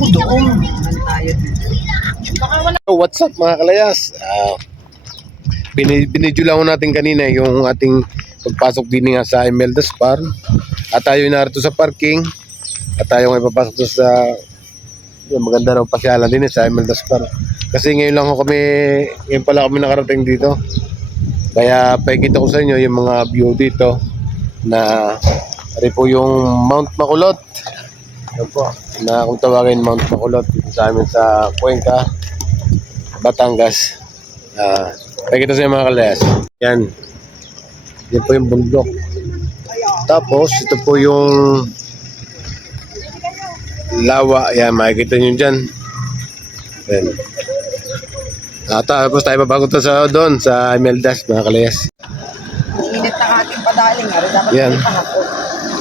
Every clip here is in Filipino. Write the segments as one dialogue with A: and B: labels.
A: ako doon. Oh, what's up mga kalayas? Bini- binidyo lang natin kanina yung ating pagpasok din nga sa Imeldas Farm. At tayo narito sa parking. At tayo ngayon papasok sa yung maganda raw pasyalan din eh, sa Imeldas Farm. Kasi ngayon lang ho kami, ngayon pala kami nakarating dito. Kaya pakikita ko sa inyo yung mga view dito na rin po yung Mount Makulot. Yan po, na kung tawagin Mount Makulot dito sa amin sa Cuenca, Batangas. Ah, pakita sa mga kalayas. Yan. Yan po yung bundok. Tapos, ito po yung lawa. Yan, makikita nyo dyan. Yan. Ah, tapos tayo babago to sa doon sa Imeldas, mga kalayas.
B: Init ng ating padaling. Dapat
A: Yan.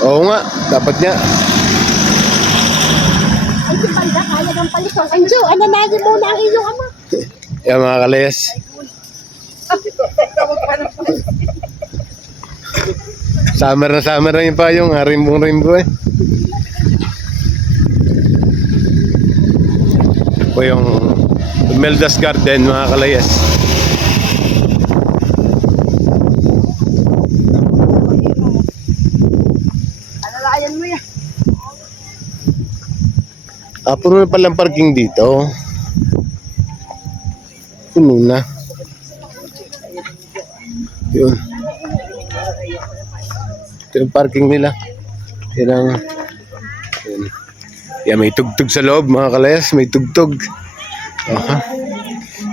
A: Oo nga, dapat nga.
C: Ay, si Palda, kaya ng palisong. Anjo, ananagin mo na ang iyong ama.
A: Yan mga kalayas. Summer na summer na yung ah, rainbow rainbow eh. Ito yung Meldas Garden mga kalayas.
B: Alalayan mo yan.
A: Ah, puno na palang parking dito. Puno na. Yun. Ito yung parking nila. Yan ang... Yan. Yan, may tugtog sa loob mga kalayas. May tugtog. Aha.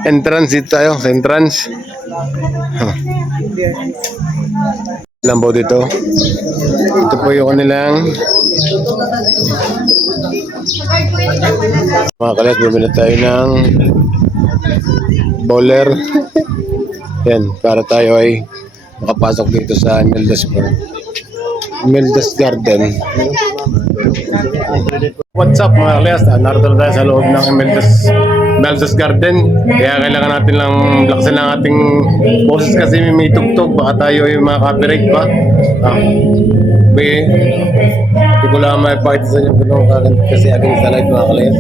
A: Entrance dito tayo. Entrance. Huh. Po dito. Ito po yung kanilang mga kalas, bumili tayo ng bowler. Yan, para tayo ay makapasok dito sa Meldas Park. Meldas Garden. What's up mga kalas? Ah, Narito na tayo sa loob ng Meldas, Meldas Garden. Kaya kailangan natin lang laksan ng ating boses kasi may tugtog. Baka tayo yung mga copyright pa. Ah, may, hindi ko lang maipakita sa inyo kung kasi against the light mga kalayas.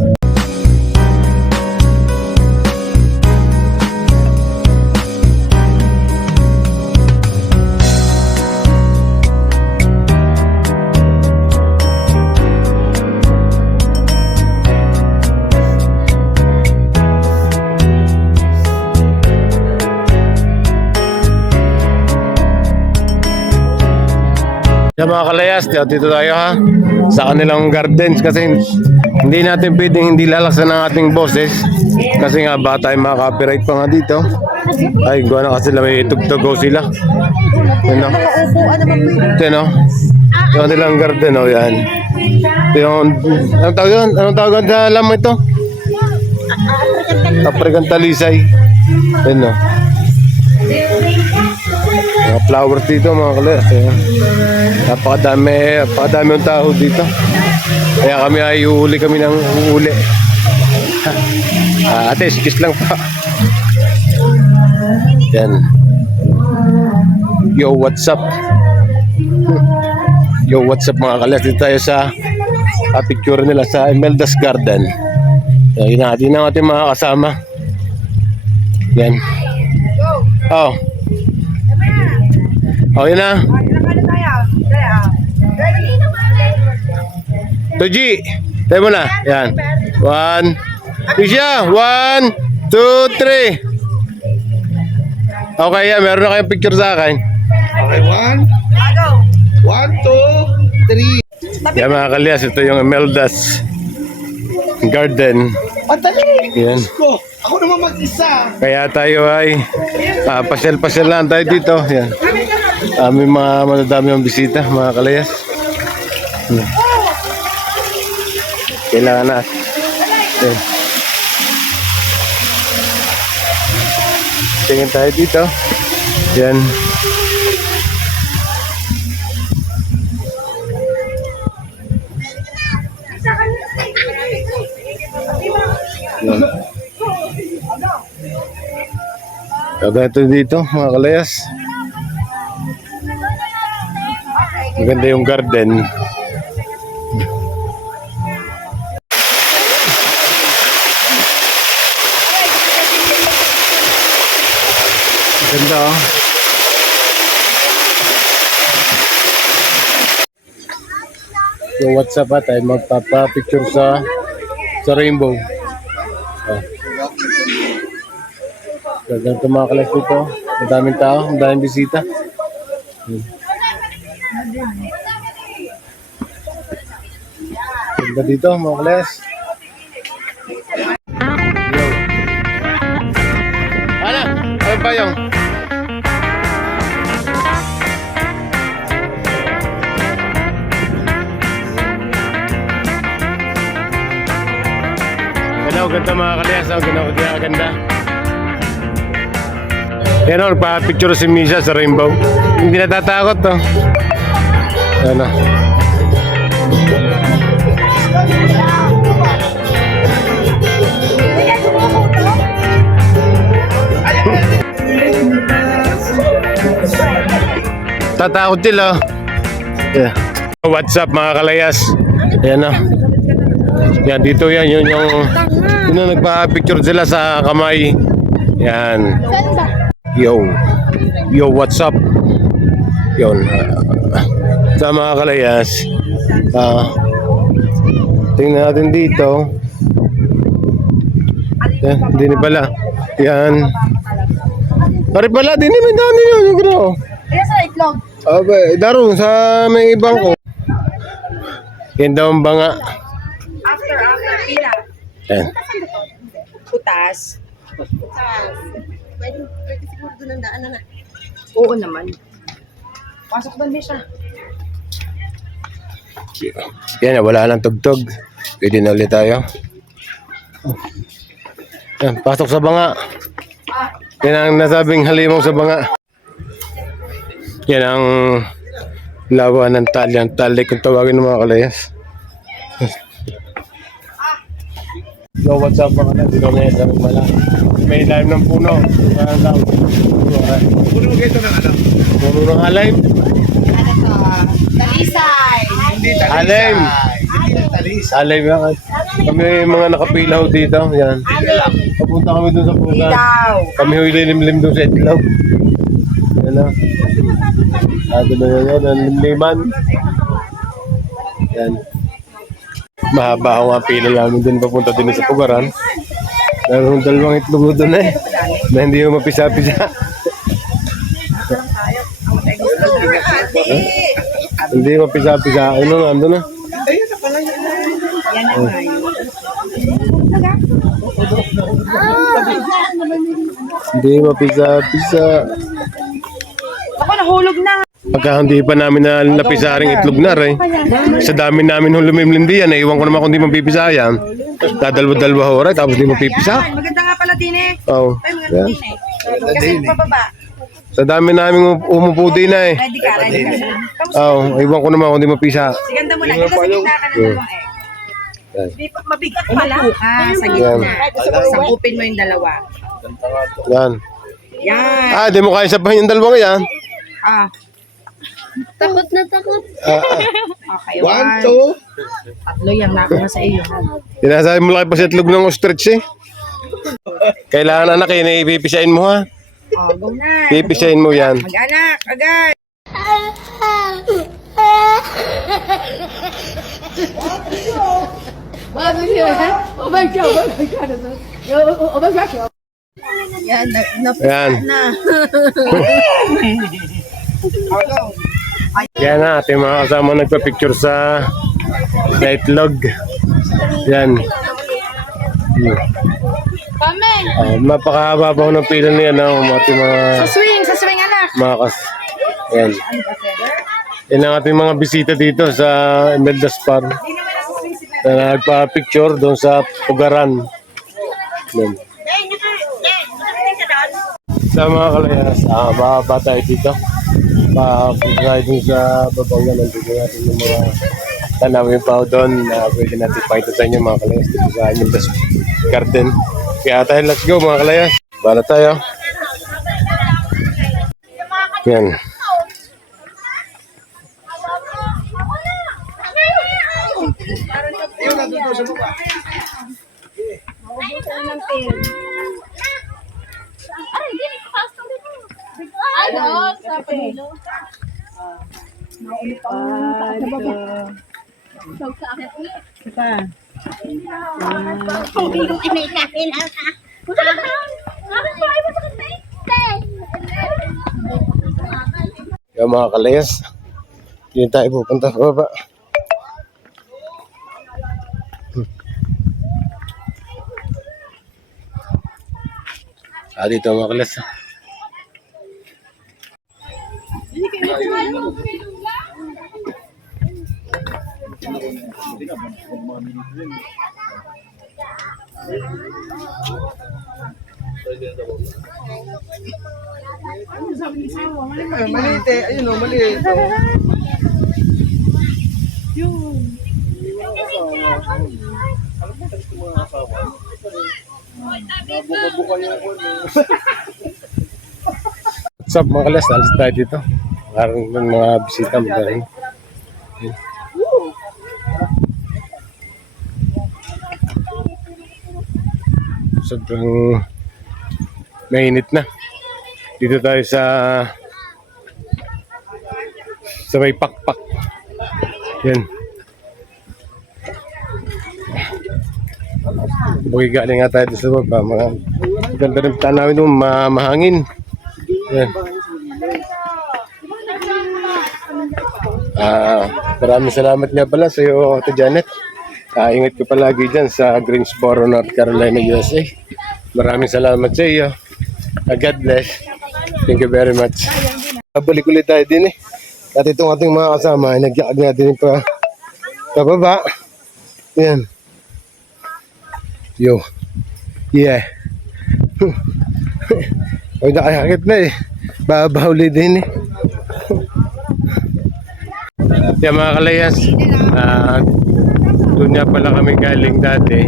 A: Yan mga kalayas, dito tayo ha sa kanilang gardens kasi hindi natin pwedeng hindi lalaksan ng ating boses kasi nga baka tayo mga copyright pa nga dito. Ay, gawa na kasi may tugtugaw sila. Yan o.
B: Yun.
A: Yan o. Yung kanilang garden o yan. Ito yung, anong tawag yun? Anong tawag sa alam mo ito? African talisay. Yan o. Mga flowers dito mga kalayas. Ayan. Napakadami, napakadami yung tao dito. Kaya kami ay uhuli kami ng uhuli. ah, ate, skis lang pa. Yan. Yo, what's up? Yo, what's up mga kalayas? Dito tayo sa picture nila sa Imeldas Garden. Yan, natin ang ating mga kasama. Yan. Oh. Yun na. Tuji, tayo mo na. Yan. One. Isya. One, two, three. Okay, yan. Meron na kayong picture sa akin.
D: Okay, one, one, two, three.
A: Yan mga kalyas. Ito yung Imeldas Garden.
D: Madali!
A: Yan.
D: Ko, ako naman mag-isa.
A: Kaya tayo ay ah, pasyal-pasyal lang tayo dito. Yan. Ah, may mga madadami ang bisita, mga kalayas. Hmm. Kailangan na. Yan. Tingin tayo dito. Yan. Yan. Kagaya dito, mga kalayas. Maganda yung garden. Ganda oh. Yung WhatsApp at ay magpapa-picture sa sa rainbow. Oh. Ganda ito mga kalas dito. Madaming tao, madaming bisita. Hmm. Ganda dito mga. Yo. Ano? Ano ba yung? Ganda, ganda mga kalayas. Oh, ganda, ganda, ganda. Yan o, pa-picture si Misha sa rainbow. Hindi natatakot to. Yan Tatakot sila. Yeah. What's up mga kalayas? Yan o. Yan, dito yan. Yun yung, yun yung nagpa-picture sila sa kamay. Yan. Yo. Yo, what's up? Yun. sa mga kalayas. Ah, tingnan natin dito. Yan, din pala. Yan. Pare pala, din may dami yun. Yung gano'n.
B: Kaya sa itlog.
A: Abe, daron sa may ibang ko. Yan daw ang banga.
B: After, after, pila.
A: Yan.
B: Putas.
C: Pwede, pwede siguro doon ang daan na.
B: Oo naman. Pasok doon, Misha.
A: Yan, wala nang tugtog. Pwede na ulit tayo. Yan, pasok sa banga. Yan ang nasabing halimaw sa banga. Yan ang lawa ng tali. Ang tali kung tawagin ng mga kalayas. So what's up mga kalayas? Dito ngayon sa Mala. May live ng puno. Parang tao.
D: Puno kayo ng ano?
A: Puno ng alim.
B: Ano to? Talisay.
D: Hindi talisay.
A: Alim. Alay ba? Kami mga nakapilaw dito. Yan. Papunta kami doon sa.
B: Ilaw.
A: Kami huy lilim-lim doon sa Itlaw. Yan na. Ah, doon na yan. Ang limliman. Yan. Mahaba ako nga pila namin din papunta din sa Pugaran. Meron dalawang itlog doon eh. Na hindi mo mapisa-pisa. hindi mapisa-pisa. Ano na, ando na.
B: Yan ang.
A: Hindi mapisa-pisa.
B: Nahulog na.
A: Pagka hindi pa namin na napisaring itlog na rin. Sa dami namin hong lumimlindi yan, naiwan ko naman kung di mapipisa yan. Dadalwa-dalwa ho rin, tapos di mapipisa.
B: Maganda nga pala, Tine.
A: Oo.
B: Ay, maganda,
A: Yan.
B: Tine. Kasi pababa.
A: Sa dami namin umupo din na eh.
B: Ready ka, ready ka. Kamusta?
A: Oo, iwan ko naman kung di mapisa.
B: Siganda mo na. Ganda sa gitna ka ng dalawang eh.
A: Yan.
B: Di pa- Mabigat pala. Ah, sa
A: Yan.
B: gitna. Sangkupin mo yung dalawa.
A: Yan.
B: Yan.
A: Ah, di mo kaya sabahin yung dalawang yan.
B: Ah,
C: Takot na takot.
A: Ah, ah.
B: okay.
D: One, two.
B: Tatlo yung nako na sa iyo.
A: Sinasabi mo laki pa sa itlog ng ostrich eh. Kailangan anak eh, naipipisain mo ha.
B: Oh, go na.
A: Pipisain mo yan.
B: Mag-anak, agad. Yan, na, na,
A: Yan.
B: na.
A: Yan na, ating mga kasama nagpa-picture sa sa itlog. Yan.
C: Kami.
A: Uh, mapakahaba pa ho ng pila niya na um, ating mga
B: Sa swing, sa swing, anak.
A: mga kas. Yan. Yan ang ating mga bisita dito sa Imeldas Farm. Na nagpa-picture doon sa Pugaran. Yan. Sa mga kalayas, ah, bababa tayo dito. Dun sa babang yan. Nandito natin yung mga tanawin pa doon na pwede natin pakita sa inyo mga kalayas dito sa Imeldas Garden. Kaya tayo, let's go mga kalayas. Bala tayo. Yan.
C: Ano? Sa pagilo. Hindi ko kinay kain ang ka.
A: Yung mga kalayas. Hindi tayo pupunta sa baba. Ah, dito mga kalayas.
D: Ay, maliit eh. Ayun o, maliit.
A: What's up mga kalayas? Alis tayo dito. Parang ng mga bisita mo rin. Sobrang mainit na. Dito tayo sa sa may pakpak. Yan. Buhay galing nga tayo sa baba. Mga ganda rin tanawin doon, ma mahangin. Yan. Ah, maraming salamat nga pala sa iyo, Ate Janet. Ah, ingat ka palagi dyan sa Greensboro, North Carolina, USA. Maraming salamat sa iyo. Ah, God bless. Thank you very much. Balik ulit tayo din eh. At itong ating mga kasama, nagyakag natin pa pababa. Yan. Yo. Yeah. Huwag nakakakit na eh. Babahuli din eh. Yan mga kalayas, ah, doon nga pala kami galing dati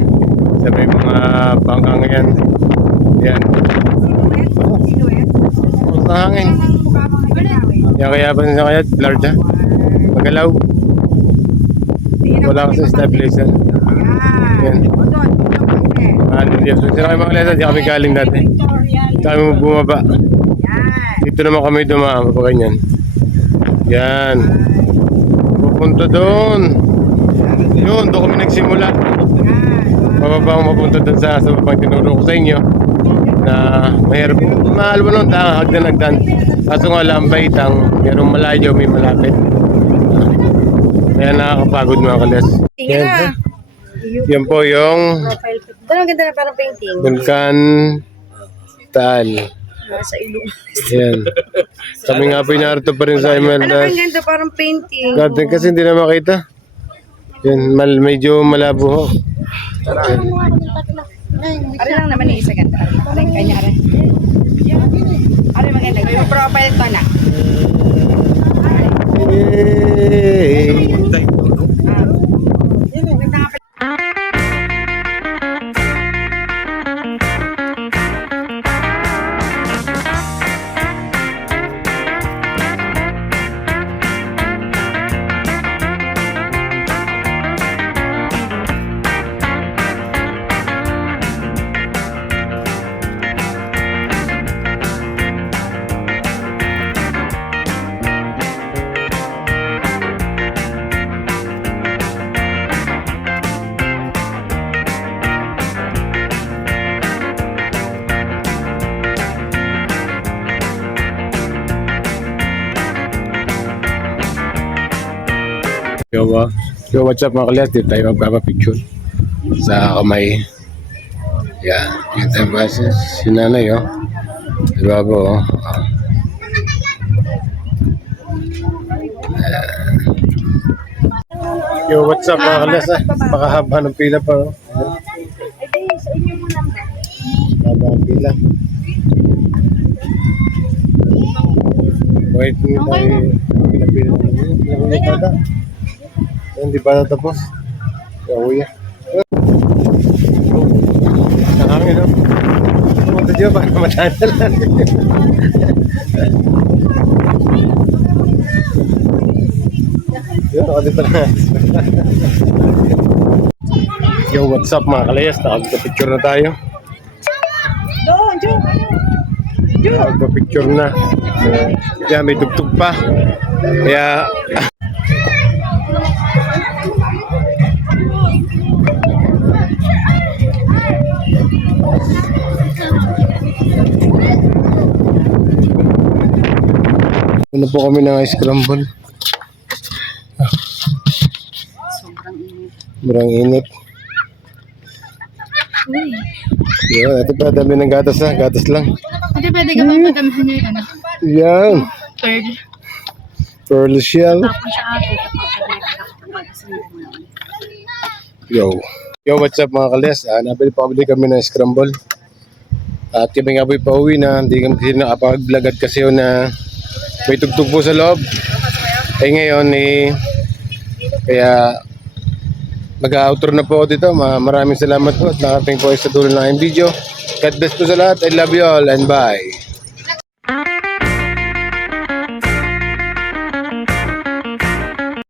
A: sa may mga bangkang yan. Yan. Ang hangin. Yan kaya ba na kaya, Lord ha? Magalaw. Wala kasi stabilizer. Yan. Ano. So, sila kayo mga kalayas, di kami galing dati. Kami bumaba. Dito naman kami dumaan, pa ganyan. Yan. Pupunta doon. Yun, doon kami nagsimula. Pababa ako mapunta doon sa sa babang tinuro ko sa inyo na mahirap. Mahal mo nun, ta, hagdan hagdan. Kaso nga lang, baitang, merong malayo, may malapit. Kaya nakakapagod mga kalas.
B: Tingin na.
A: Yan po yung.
B: Ito ang ganda na parang painting.
A: Vulkan Taal.
B: Nasa ilong.
A: Yan. Kami nga po inarito pa rin sa
B: Ano ba
A: Imeldas.
B: ang ganda parang painting?
A: Garden kasi hindi na makita. Yan, mal, medyo malabo ho.
B: Ari lang naman yung isa ganda. Ari kanya ari. Ari maganda. Yung profile to na.
A: Yay! Yo, uh, yo, what's up mga kalas? Dito tayo magpapapicture sa kamay. Yan. Yan tayo ba si, si nanay, oh. Si babo, oh. Ah. Yo, what's up mga kalas? Ah? Pakahaba ng pila pa, oh. Haba ng pila. Wait, hindi tayo pila-pila na naman. Hindi pa natapos. Kauwi yan. Ang hangin, no? Pumunta dyan para matanalan. Yun, ako dito na. Yo, what's up mga kalayas? Nakagpa-picture na tayo. Nakagpa-picture na. Kaya may tugtog pa. Kaya... Ano po kami ng ice crumble? Sobrang init. Yan, ito pa, dami ng gatas na. Gatas lang.
C: Hindi pwede ka papadamahan niya yung ano.
A: Yan.
C: Third.
A: Pearl shell. Yo. Yo, what's up mga kalis? Ah, nabili pa kami kami ng scramble. At kami nga po'y pauwi na. Hindi kami nakapag-vlog kasi yun na may tugtog po sa loob. Eh ngayon eh, kaya mag-outro na po dito. Ma- Maraming salamat po at nakating po sa dulo ng video. God bless po sa lahat. I love you all and bye.